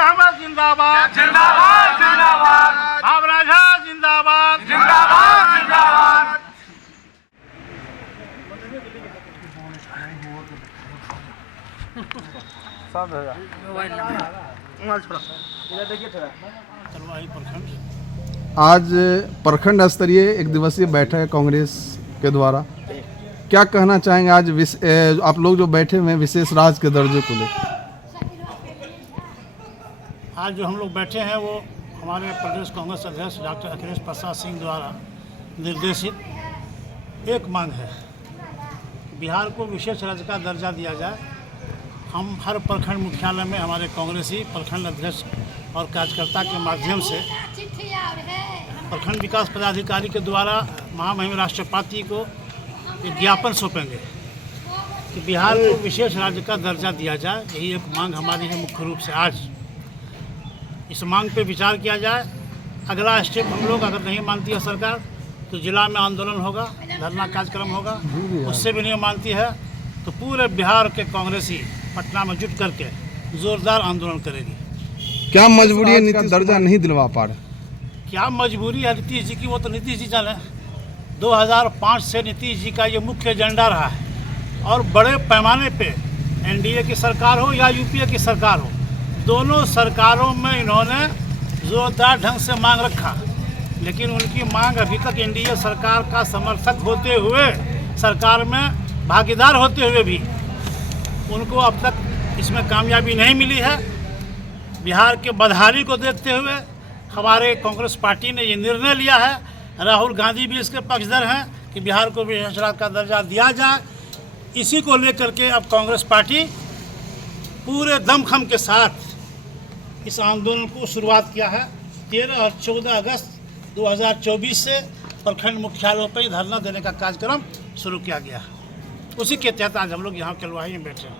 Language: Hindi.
अहमद जिंदाबाद जिंदाबाद जिंदाबाद भावना झा जिंदाबाद जिंदाबाद जिंदाबाद। आज प्रखंड स्तरीय एक दिवसीय बैठक है कांग्रेस के द्वारा, क्या कहना चाहेंगे आज आप लोग जो बैठे हुए हैं विशेष राज्य के दर्जे को लेकर? आज जो हम लोग बैठे हैं वो हमारे प्रदेश कांग्रेस अध्यक्ष डॉक्टर अखिलेश प्रसाद सिंह द्वारा निर्देशित एक मांग है, बिहार को विशेष राज्य का दर्जा दिया जाए। हम हर प्रखंड मुख्यालय में हमारे कांग्रेसी प्रखंड अध्यक्ष और कार्यकर्ता के माध्यम से प्रखंड विकास पदाधिकारी के द्वारा महामहिम राष्ट्रपति को एक ज्ञापन सौंपेंगे कि बिहार को विशेष राज्य का दर्जा दिया जाए। यही एक मांग हमारी है मुख्य रूप से। आज इस मांग पे विचार किया जाए। अगला स्टेप हम लोग अगर नहीं मानती है सरकार तो जिला में आंदोलन होगा, धरना कार्यक्रम होगा। उससे भी नहीं मानती है तो पूरे बिहार के कांग्रेसी पटना में जुट करके जोरदार आंदोलन करेगी। क्या मजबूरी है नीतीश दर्जा नहीं दिलवा पा रहे? क्या मजबूरी है नीतीश जी की, वो तो नीतीश जी जाने। 2005 से नीतीश जी का ये मुख्य एजेंडा रहा है और बड़े पैमाने पे एनडीए की सरकार हो या यूपीए की सरकार हो, दोनों सरकारों में इन्होंने जोरदार ढंग से मांग रखा। लेकिन उनकी मांग अभी तक एनडीए सरकार का समर्थक होते हुए, सरकार में भागीदार होते हुए भी उनको अब तक इसमें कामयाबी नहीं मिली है। बिहार के बदहाली को देखते हुए हमारे कांग्रेस पार्टी ने ये निर्णय लिया है, राहुल गांधी भी इसके पक्षधर हैं कि बिहार को विशेष राज्य का दर्जा दिया जाए। इसी को लेकर के अब कांग्रेस पार्टी पूरे दमखम के साथ इस आंदोलन को शुरुआत किया है। 13 और 14 अगस्त 2024 से प्रखंड मुख्यालयों पर धरना देने का कार्यक्रम शुरू किया गया है। उसी के तहत आज हम लोग यहाँ कलवाही में बैठे हैं।